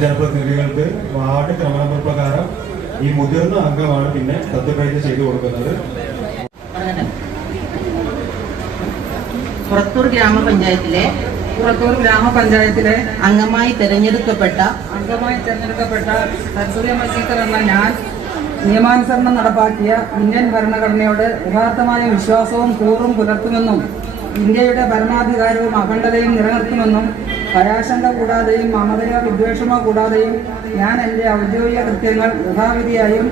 ജനപ്രതിനിധികൾക്ക് ward ക്രമനമ്പർ പ്രകാരം ഈ മുതിർന്ന അംഗമാണ് പിന്നെ സത്യപ്രതിജ്ഞ ചെയ്തു കൊടുക്കുന്നത്. പുറത്തൂർ ഗ്രാമപഞ്ചായത്തിലെ അംഗമായി തെരഞ്ഞെടുക്കപ്പെട്ട സരസ്വതി ടീച്ചർ എന്ന ഞാൻ നിയമാനുസരണം നടപ്പാക്കിയ ഇന്ത്യൻ ഭരണഘടനയോട് യഥാർത്ഥമായ വിശ്വാസവും കൂറും പുലർത്തുമെന്നും ഇന്ത്യയുടെ പരമാധികാരവും അഖണ്ഡതയും നിലനിർത്തുമെന്നും ഭയാശങ്ക കൂടാതെയും മമതയോ വിദ്വേഷമോ കൂടാതെയും ഞാൻ എൻ്റെ ഔദ്യോഗിക കൃത്യങ്ങൾ യഥാവിധിയായും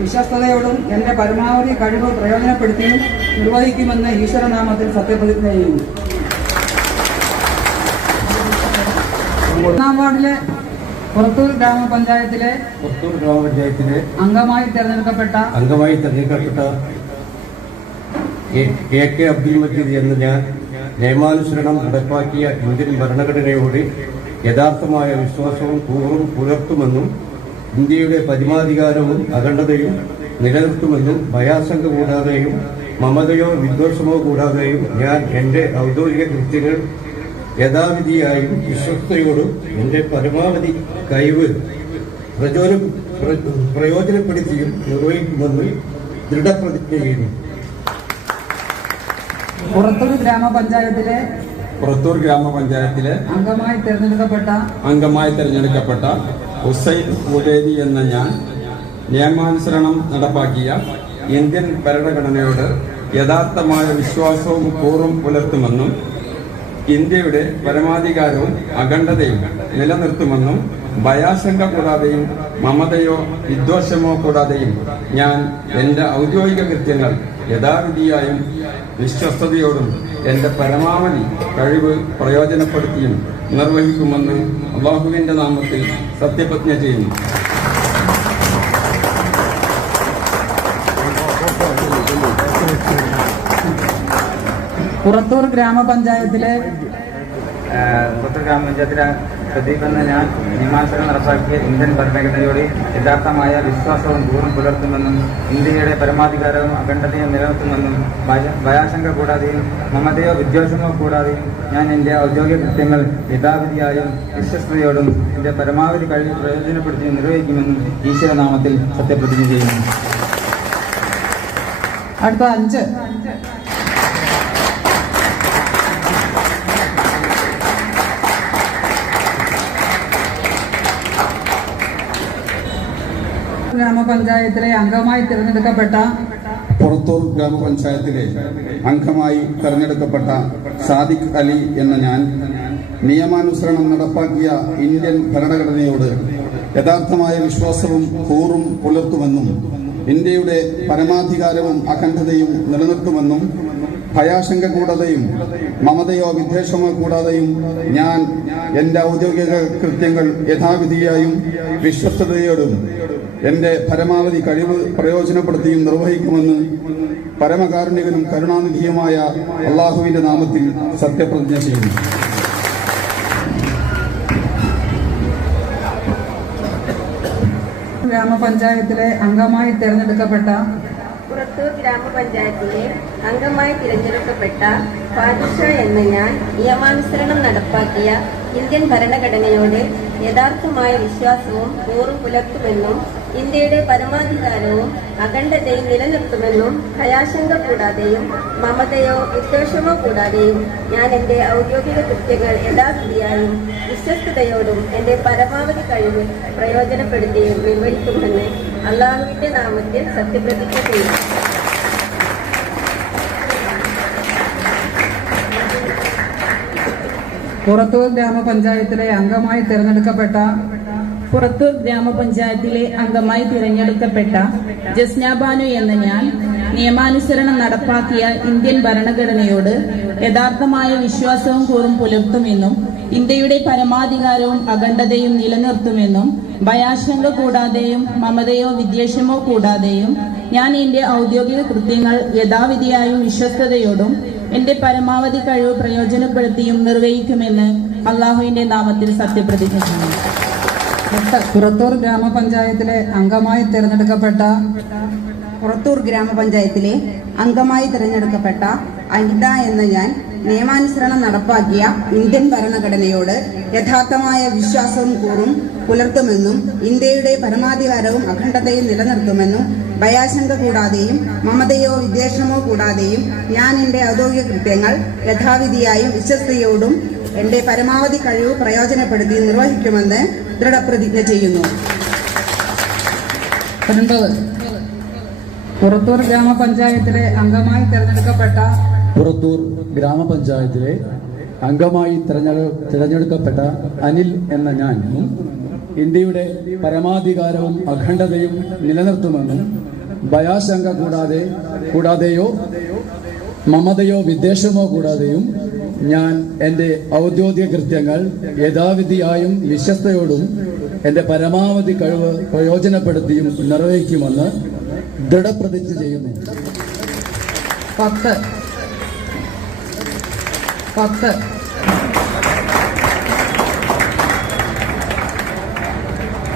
വിശ്വസ്തയോടും എൻ്റെ പരമാവധി കഴിവ് പ്രയോജനപ്പെടുത്തിയും നിർവഹിക്കുമെന്ന് ഈശ്വരനാമത്തിൽ സത്യപ്രതിജ്ഞ ചെയ്യുന്നു. ഒന്നാം വാർഡിലെ പുറത്തൂർ ഗ്രാമപഞ്ചായത്തിലെ അംഗമായി തെരഞ്ഞെടുക്കപ്പെട്ട കെ അബ്ദുൽ മജീദ് എന്ന ഞാൻ നിയമാനുസരണം നടപ്പാക്കിയ ഇന്ത്യൻ ഭരണഘടനയോട് യഥാർത്ഥമായ വിശ്വാസവും കൂറും പുലർത്തുമെന്നും ഇന്ത്യയുടെ പരമാധികാരവും അഖണ്ഡതയും നിലനിർത്തുമെന്നും ഭയാശങ്ക കൂടാതെയും മമതയോ വിദ്വേഷമോ കൂടാതെയും ഞാൻ എൻ്റെ ഔദ്യോഗിക കൃത്യങ്ങൾ യഥാവിധിയായും വിശ്വസ്തയോടും എൻ്റെ പരമാവധി കഴിവ് പ്രയോജനപ്പെടുത്തിയും നിർവഹിക്കുമെന്ന് ദൃഢപ്രതിജ്ഞ ചെയ്യുന്നു. പുറത്തൂർ ഗ്രാമപഞ്ചായത്തിലെ അംഗമായി തെരഞ്ഞെടുക്കപ്പെട്ട ഹുസൈൻ ഉലേരി എന്ന ഞാൻ നിയമാനുസരണം നടപ്പാക്കിയ ഇന്ത്യൻ ഭരണഘടനയോട് യഥാർത്ഥമായ വിശ്വാസവും കൂറും പുലർത്തുമെന്നും ഇന്ത്യയുടെ പരമാധികാരവും അഖണ്ഡതയും നിലനിർത്തുമെന്നും ഭയാശങ്ക കൂടാതെയും മമതയോ വിദ്വേഷമോ കൂടാതെയും ഞാൻ എൻ്റെ ഔദ്യോഗിക കൃത്യങ്ങൾ യഥാവിധിയായും വിശ്വസ്തയോടും എൻ്റെ പരമാവധി കഴിവ് പ്രയോജനപ്പെടുത്തിയും നിർവഹിക്കുമെന്ന് അല്ലാഹുവിന്റെ നാമത്തിൽ സത്യപ്രതിജ്ഞ ചെയ്യുന്നു. പുറത്തൂർ ഗ്രാമപഞ്ചായത്തിലെ പ്രദീപ് എന്ന ഞാൻ നിയമാനുസരണം നടപ്പാക്കിയ ഇന്ത്യൻ ഭരണഘടനയോട് യഥാർത്ഥമായ വിശ്വാസവും കൂറും പുലർത്തുമെന്നും ഇന്ത്യയുടെ പരമാധികാരവും അഖണ്ഡതയും നിലനിർത്തുമെന്നും ഭയാശങ്ക കൂടാതെയും മമതയോ വിദ്വേഷമോ കൂടാതെയും ഞാൻ എൻ്റെ ഔദ്യോഗിക കൃത്യങ്ങൾ യഥാവിധിയായും വിശ്വസ്തയോടും എൻ്റെ പരമാവധി കഴിവ് പ്രയോജനപ്പെടുത്തി നിർവഹിക്കുമെന്നും ഈശ്വരനാമത്തിൽ സത്യപ്രതിജ്ഞ ചെയ്യുന്നു. അടുത്ത 5 ഗ്രാമപഞ്ചായത്തിലെ അംഗമായി തിരഞ്ഞെടുക്കപ്പെട്ട പുറത്തൂർ ഗ്രാമപഞ്ചായത്തിലെ അംഗമായി തെരഞ്ഞെടുക്കപ്പെട്ട സാദിഖ് അലി എന്ന ഞാൻ നിയമാനുസരണം നടപ്പാക്കിയ ഇന്ത്യൻ ഭരണഘടനയോട് യഥാർത്ഥമായ വിശ്വാസവും കൂറും പുലർത്തുമെന്നും ഇന്ത്യയുടെ പരമാധികാരവും അഖണ്ഡതയും നിലനിർത്തുമെന്നും ഭയാശങ്ക കൂടാതെയും മമതയോ വിദ്വേഷമോ കൂടാതെയും ഞാൻ എൻ്റെ ഔദ്യോഗിക കൃത്യങ്ങൾ യഥാവിധിയായും വിശ്വസ്തയോടും എൻ്റെ പരമാവധി കഴിവ് പ്രയോജനപ്പെടുത്തിയും നിർവഹിക്കുമെന്ന് പരമകാരുണികനും കരുണാനിധിയുമായ അല്ലാഹുവിന്റെ നാമത്തിൽ സത്യപ്രതിജ്ഞ ചെയ്യുന്നു. ഗ്രാമപഞ്ചായത്തിലെ അംഗമായി തിരഞ്ഞെടുക്കപ്പെട്ട പുറത്തൂർ ഗ്രാമപഞ്ചായത്തിലെ അംഗമായി തിരഞ്ഞെടുക്കപ്പെട്ട ഫാദിഷ എന്ന ഞാൻ നിയമാനുസരണം നടപ്പാക്കിയ ഇന്ത്യൻ ഭരണഘടനയോട് യഥാർത്ഥമായ വിശ്വാസവും കൂറും പുലർത്തുമെന്നും ഇന്ത്യയുടെ പരമാധികാരവും അഖണ്ഡതയും നിലനിർത്തുമെന്നും ഭയാശങ്ക കൂടാതെയും മമതയോ വിദ്വേഷമോ കൂടാതെയും ഞാൻ എൻ്റെ ഔദ്യോഗിക കൃത്യങ്ങൾ യഥാവിധിയായും വിശ്വസ്തയോടും എൻ്റെ പരമാവധി കഴിവ് പ്രയോജനപ്പെടുത്തിയും നിർവഹിക്കുമെന്ന് അള്ളാഹുവിൻ്റെ നാമത്തിൽ സത്യപ്രതിജ്ഞ ചെയ്യുന്നു. പുറത്തൂർ ഗ്രാമപഞ്ചായത്തിലെ അംഗമായി തിരഞ്ഞെടുക്കപ്പെട്ട ജസ്ന ബാനു എന്ന ഞാൻ നിയമാനുസരണം നടപ്പാക്കിയ ഇന്ത്യൻ ഭരണഘടനയോട് യഥാർത്ഥമായ വിശ്വാസവും കൂറും പുലർത്തുമെന്നും ഇന്ത്യയുടെ പരമാധികാരവും അഖണ്ഡതയും നിലനിർത്തുമെന്നും ഭയാശങ്ക കൂടാതെയും മമതയോ വിദ്വേഷമോ കൂടാതെയും ഞാൻ എന്റെ ഔദ്യോഗിക കൃത്യങ്ങൾ യഥാവിധിയായും വിശ്വസ്തയോടും എന്റെ പരമാവധി കഴിവ് പ്രയോജനപ്പെടുത്തിയും നിർവഹിക്കുമെന്ന് അള്ളാഹുവിന്റെ നാമത്തിൽ സത്യപ്രതിജ്ഞ ചെയ്യുന്നു. പുറത്തൂർ ഗ്രാമപഞ്ചായത്തിലെ അംഗമായി തിരഞ്ഞെടുക്കപ്പെട്ട അനിത എന്ന ഞാൻ നിയമാനുസരണം നടപ്പാക്കിയ ഇന്ത്യൻ ഭരണഘടനയോട് യഥാർത്ഥമായ വിശ്വാസവും കൂറും പുലർത്തുമെന്നും ഇന്ത്യയുടെ പരമാധികാരവും അഖണ്ഡതയും നിലനിർത്തുമെന്നും ഭയാശങ്ക കൂടാതെയും മമതയോ വിദ്വേഷമോ കൂടാതെയും ഞാൻ എന്റെ ഔദ്യോഗിക കൃത്യങ്ങൾ യഥാവിധിയായും വിശ്വസ്തയോടും എന്റെ പരമാവധി കഴിവ് പ്രയോജനപ്പെടുത്തി നിർവഹിക്കുമെന്ന് ദൃഢപ്രതിജ്ഞ ചെയ്യുന്നു. പുറത്തൂർ ഗ്രാമപഞ്ചായത്തിലെ അംഗമായി തിരഞ്ഞെടുക്കപ്പെട്ട അനിൽ എന്ന ഞാൻ ഇന്ത്യയുടെ പരമാധികാരവും അഖണ്ഡതയും നിലനിർത്തുമെന്നും ഭയാശങ്ക കൂടാതെയോ മമതയോ വിദ്വേഷമോ കൂടാതെയും ഞാൻ എന്റെ ഔദ്യോഗിക കൃത്യങ്ങൾ യഥാവിധിയായും വിശ്വസ്തയോടും എന്റെ പരമാവധി കഴിവ് പ്രയോജനപ്പെടുത്തിയും നിർവഹിക്കുമെന്ന് ദൃഢപ്രതിജ്ഞ ചെയ്യുന്നു. 10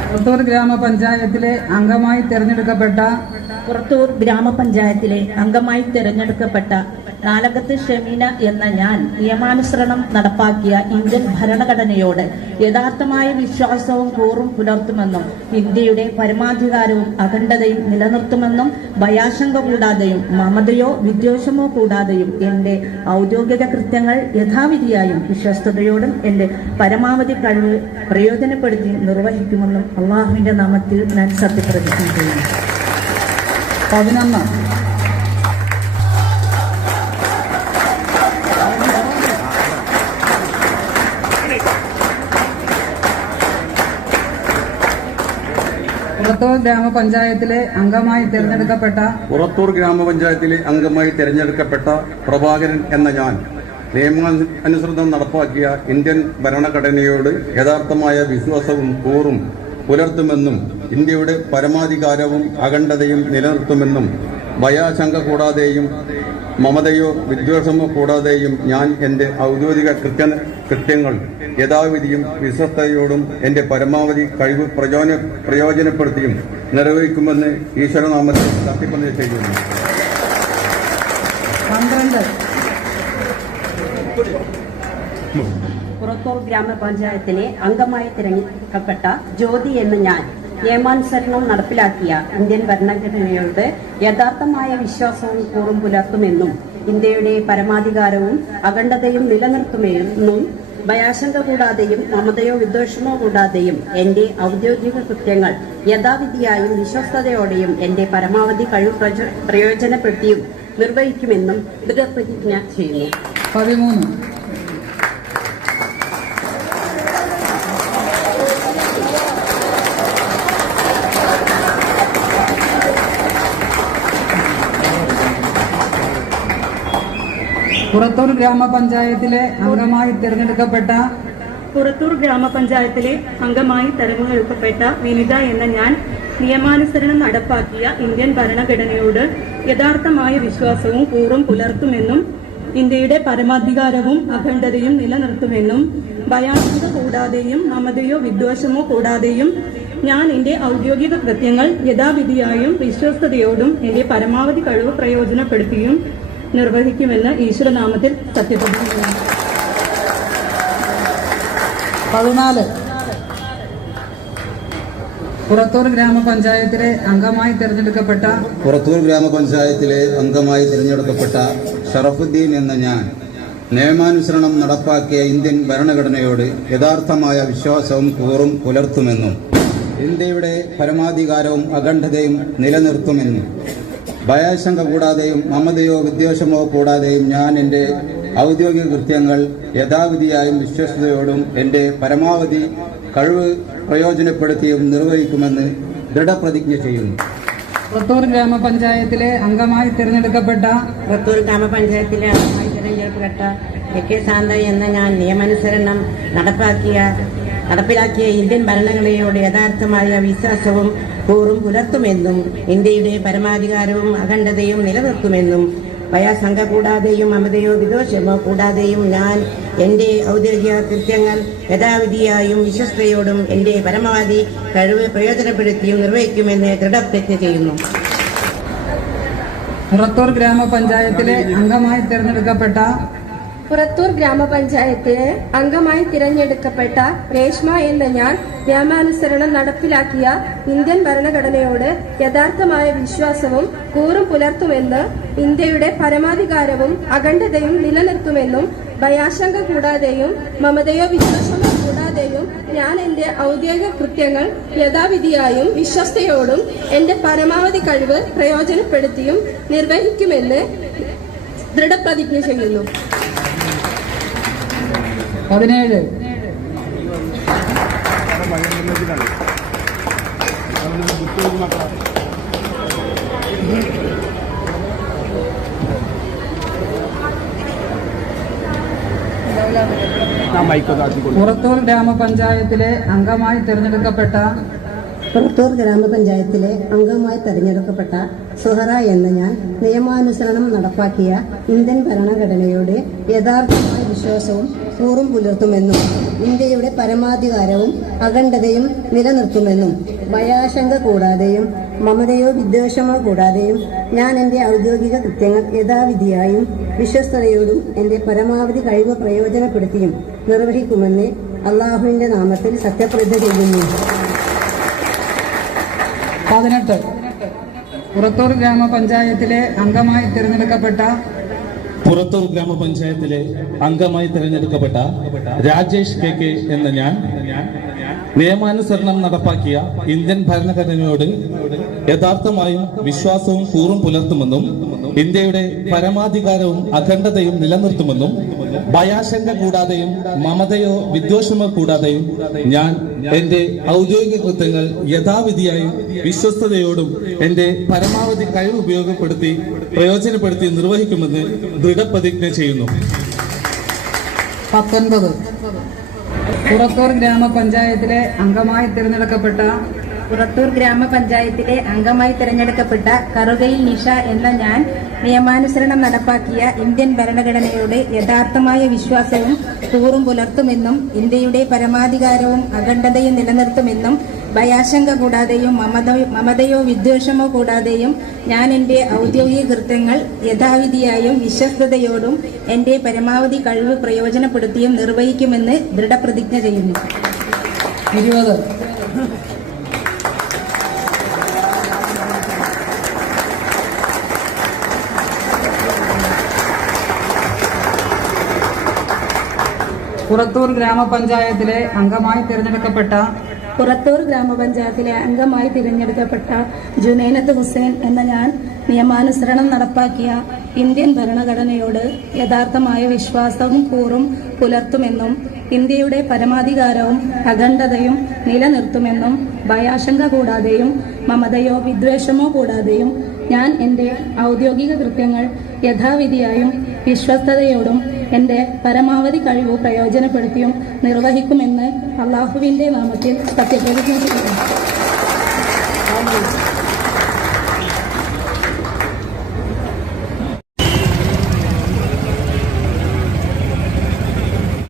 പുറത്തൂർ ഗ്രാമപഞ്ചായത്തിലെ അംഗമായി തിരഞ്ഞെടുക്കപ്പെട്ട നാലകത്ത് ഷമീന എന്ന ഞാൻ നിയമാനുസരണം നടപ്പാക്കിയ ഇന്ത്യൻ ഭരണഘടനയോട് യഥാർത്ഥമായ വിശ്വാസവും കൂറും പുലർത്തുമെന്നും ഇന്ത്യയുടെ പരമാധികാരവും അഖണ്ഡതയും നിലനിർത്തുമെന്നും ഭയാശങ്ക കൂടാതെയും മമതയോ വിദ്വേഷമോ കൂടാതെയും എന്റെ ഔദ്യോഗിക കൃത്യങ്ങൾ യഥാവിധിയായും വിശ്വസ്തയോടും എന്റെ പരമാവധി കഴിവ് പ്രയോജനപ്പെടുത്തി നിർവഹിക്കുമെന്നും അള്ളാഹുവിന്റെ നാമത്തിൽ ഞാൻ സത്യപ്രതിജ്ഞ ചെയ്യുന്നു. 11 പുറത്തൂർ ഗ്രാമപഞ്ചായത്തിലെ അംഗമായി തിരഞ്ഞെടുക്കപ്പെട്ട പ്രഭാകരൻ എന്ന ഞാൻ നിയമാനുസൃതം നടപ്പാക്കിയ ഇന്ത്യൻ ഭരണഘടനയോട് യഥാർത്ഥമായ വിശ്വാസവും കൂറും പുലർത്തുമെന്നും ഇന്ത്യയുടെ പരമാധികാരവും അഖണ്ഡതയും നിലനിർത്തുമെന്നും ഭയാശങ്ക കൂടാതെയും മമതയോ വിദ്വേഷമോ കൂടാതെയും ഞാൻ എന്റെ ഔദ്യോഗിക കൃത്യങ്ങൾ യഥാവിധിയും വിശ്വസ്തയോടും എന്റെ പരമാവധി കഴിവ് പ്രയോജനപ്പെടുത്തിയും നിർവഹിക്കുമെന്ന് ഈശ്വരനാമത്തിൽ സത്യപ്രതിജ്ഞ ചെയ്യുന്നു. 12 പുറത്തൂർ ഗ്രാമപഞ്ചായത്തിലെ അംഗമായി തിരഞ്ഞെടുക്കപ്പെട്ട ജ്യോതി എന്ന ഞാൻ നിയമാനുസരണം നടപ്പിലാക്കിയ ഇന്ത്യൻ ഭരണഘടനയോട് യഥാർത്ഥമായ വിശ്വാസവും കൂറും പുലർത്തുമെന്നും ഇന്ത്യയുടെ പരമാധികാരവും അഖണ്ഡതയും നിലനിർത്തുമെന്നും ഭയാശങ്ക കൂടാതെയും മമതയോ വിദ്വേഷമോ കൂടാതെയും എന്റെ ഔദ്യോഗിക കൃത്യങ്ങൾ യഥാവിധിയായും വിശ്വസ്തയോടെയും എന്റെ പരമാവധി കഴിവ് പ്രയോജനപ്പെടുത്തിയും നിർവഹിക്കുമെന്നും ദൃഢപ്രതിജ്ഞ ചെയ്യുന്നു. 13 പുറത്തൂർ ഗ്രാമപഞ്ചായത്തിലെ അംഗമായി തിരഞ്ഞെടുക്കപ്പെട്ട വിനിത എന്ന ഞാൻ നിയമാനുസരണം നടപ്പാക്കിയ ഇന്ത്യൻ ഭരണഘടനയോട് യഥാർത്ഥമായ വിശ്വാസവും കൂറും പുലർത്തുമെന്നും ഇന്ത്യയുടെ പരമാധികാരവും അഖണ്ഡതയും നിലനിർത്തുമെന്നും ഭയാശങ്ക കൂടാതെയും മമതയോ വിദ്വേഷമോ കൂടാതെയും ഞാൻ എന്റെ ഔദ്യോഗിക കൃത്യങ്ങൾ യഥാവിധിയായും വിശ്വസ്തയോടും എന്റെ പരമാവധി കഴിവ് പ്രയോജനപ്പെടുത്തിയും നിർവഹിക്കുമെന്ന് ഈശ്വരനാമത്തിൽ സത്യപ്രതിജ്ഞ ചെയ്യുന്നു. 14 പുറത്തൂർ ഗ്രാമപഞ്ചായത്തിലെ അംഗമായി തിരഞ്ഞെടുക്കപ്പെട്ട ഷറഫുദ്ദീൻ എന്ന ഞാൻ നിയമാനുസരണം നടപ്പാക്കിയ ഇന്ത്യൻ ഭരണഘടനയോട് യഥാർത്ഥമായ വിശ്വാസവും കൂറും പുലർത്തുമെന്നും ഇന്ത്യയുടെ പരമാധികാരവും അഖണ്ഡതയും നിലനിർത്തുമെന്നും ഭയാശങ്ക കൂടാതെയും മമതയോ വിദ്വേഷമോ കൂടാതെയും ഞാൻ എൻ്റെ ഔദ്യോഗിക കൃത്യങ്ങൾ യഥാവിധിയായും വിശ്വസ്തയോടും എൻ്റെ പരമാവധി കഴിവ് പ്രയോജനപ്പെടുത്തിയും നിർവഹിക്കുമെന്ന് ദൃഢപ്രതിജ്ഞ ചെയ്യുന്നു. പുറത്തൂർ ഗ്രാമപഞ്ചായത്തിലെ അംഗമായി തിരഞ്ഞെടുക്കപ്പെട്ട കെ സാന്ത എന്ന ഞാൻ നിയമാനുസരണം നടപ്പിലാക്കിയ ഇന്ത്യൻ ഭരണഘടനയോട് യഥാർത്ഥമായ വിശ്വാസവും കൂറും പുലർത്തുമെന്നും ഇന്ത്യയുടെ പരമാധികാരവും അഖണ്ഡതയും നിലനിർത്തുമെന്നും ഭയാശങ്ക കൂടാതെയും മമതയോ വിദ്വേഷമോ കൂടാതെയും ഞാൻ എൻ്റെ ഔദ്യോഗിക കൃത്യങ്ങൾ യഥാവിധിയായും വിശ്വസ്തയോടും എൻ്റെ പരമാവധി കഴിവ് പ്രയോജനപ്പെടുത്തിയും നിർവഹിക്കുമെന്ന് ദൃഢപ്രതിജ്ഞ ചെയ്യുന്നു. പുറത്തൂർ ഗ്രാമപഞ്ചായത്തിലെ അംഗമായി തിരഞ്ഞെടുക്കപ്പെട്ട രേഷ്മ എന്ന ഞാൻ നിയമാനുസരണം നടപ്പിലാക്കിയ ഇന്ത്യൻ ഭരണഘടനയോട് യഥാർത്ഥമായ വിശ്വാസവും കൂറും പുലർത്തുമെന്ന് ഇന്ത്യയുടെ പരമാധികാരവും അഖണ്ഡതയും നിലനിർത്തുമെന്നും ഭയാശങ്ക കൂടാതെയും മമതയോ വിദ്വേഷമോ കൂടാതെയും ഞാൻ എൻ്റെ ഔദ്യോഗിക കൃത്യങ്ങൾ യഥാവിധിയായും വിശ്വസ്തയോടും എൻ്റെ പരമാവധി കഴിവ് പ്രയോജനപ്പെടുത്തിയും നിർവഹിക്കുമെന്ന് ദൃഢപ്രതിജ്ഞ ചെയ്യുന്നു. 17 പുറത്തൂർ ഗ്രാമപഞ്ചായത്തിലെ അംഗമായി തിരഞ്ഞെടുക്കപ്പെട്ട സുഹറ എന്ന ഞാൻ നിയമാനുസരണം നടപ്പാക്കിയ ഇന്ത്യൻ ഭരണഘടനയോട് യഥാർത്ഥമായ വിശ്വാസവും കൂറും പുലർത്തുമെന്നും ഇന്ത്യയുടെ പരമാധികാരവും അഖണ്ഡതയും നിലനിർത്തുമെന്നും ഭയാശങ്ക കൂടാതെയും മമതയോ വിദ്വേഷമോ കൂടാതെയും ഞാൻ എൻ്റെ ഔദ്യോഗിക കൃത്യങ്ങൾ യഥാവിധിയായും വിശ്വസ്തയോടും എൻ്റെ പരമാവധി കഴിവ് പ്രയോജനപ്പെടുത്തിയും നിർവഹിക്കുമെന്ന് അള്ളാഹുവിന്റെ നാമത്തിൽ സത്യപ്രതിജ്ഞ ചെയ്യുന്നു. 18 പുറത്തൂർ ഗ്രാമപഞ്ചായത്തിലെ അംഗമായി തിരഞ്ഞെടുക്കപ്പെട്ട രാജേഷ് കെ എന്ന ഞാൻ നിയമാനുസരണം നടപ്പാക്കിയ ഇന്ത്യൻ ഭരണഘടനയോട് യഥാർത്ഥമായും വിശ്വാസവും കൂറും പുലർത്തുമെന്നും ഇന്ത്യയുടെ പരമാധികാരവും അഖണ്ഡതയും നിലനിർത്തുമെന്നും ഭയാശങ്ക കൂടാതെയും മമതയോ വിദ്വേഷമോ കൂടാതെയും ഞാൻ എന്റെ ഔദ്യോഗിക കൃത്യങ്ങൾ യഥാവിധിയായും വിശ്വസ്തയോടും എന്റെ പരമാവധി കഴിവ് ഉപയോഗപ്പെടുത്തി പ്രയോജനപ്പെടുത്തി നിർവഹിക്കുമെന്ന് ദൃഢപ്രതിജ്ഞ ചെയ്യുന്നു. 19 പുറത്തൂർ ഗ്രാമപഞ്ചായത്തിലെ അംഗമായി തിരഞ്ഞെടുക്കപ്പെട്ട കറുകയിൽ നിഷ എന്ന ഞാൻ നിയമാനുസരണം നടപ്പാക്കിയ ഇന്ത്യൻ ഭരണഘടനയോട് യഥാർത്ഥമായ വിശ്വാസവും കൂറും പുലർത്തുമെന്നും ഇന്ത്യയുടെ പരമാധികാരവും അഖണ്ഡതയും നിലനിർത്തുമെന്നും ഭയാശങ്ക കൂടാതെയും മമതയോ വിദ്വേഷമോ കൂടാതെയും ഞാൻ എൻ്റെ ഔദ്യോഗിക കൃത്യങ്ങൾ യഥാവിധിയായും വിശ്വസ്തയോടും എൻ്റെ പരമാവധി കഴിവ് പ്രയോജനപ്പെടുത്തിയും നിർവഹിക്കുമെന്ന് ദൃഢപ്രതിജ്ഞ ചെയ്യുന്നു. 20 പുറത്തൂർ ഗ്രാമപഞ്ചായത്തിലെ അംഗമായി തിരഞ്ഞെടുക്കപ്പെട്ട ജുനൈനത്ത് ഹുസൈൻ എന്ന ഞാൻ നിയമാനുസരണം നടപ്പാക്കിയ ഇന്ത്യൻ ഭരണഘടനയോട് യഥാർത്ഥമായ വിശ്വാസവും കൂറും പുലർത്തുമെന്നും ഇന്ത്യയുടെ പരമാധികാരവും അഖണ്ഡതയും നിലനിർത്തുമെന്നും ഭയാശങ്ക കൂടാതെയും മമതയോ വിദ്വേഷമോ കൂടാതെയും ഞാൻ എൻ്റെ ഔദ്യോഗിക കൃത്യങ്ങൾ യഥാവിധിയായും വിശ്വസ്തയോടും എൻ്റെ പരമാവധി കഴിവ് പ്രയോജനപ്പെടുത്തിയും നിർവഹിക്കുമെന്ന് അള്ളാഹുവിന്റെ നാമത്തിൽ സത്യപ്രതിജ്ഞ ചെയ്യുന്നു.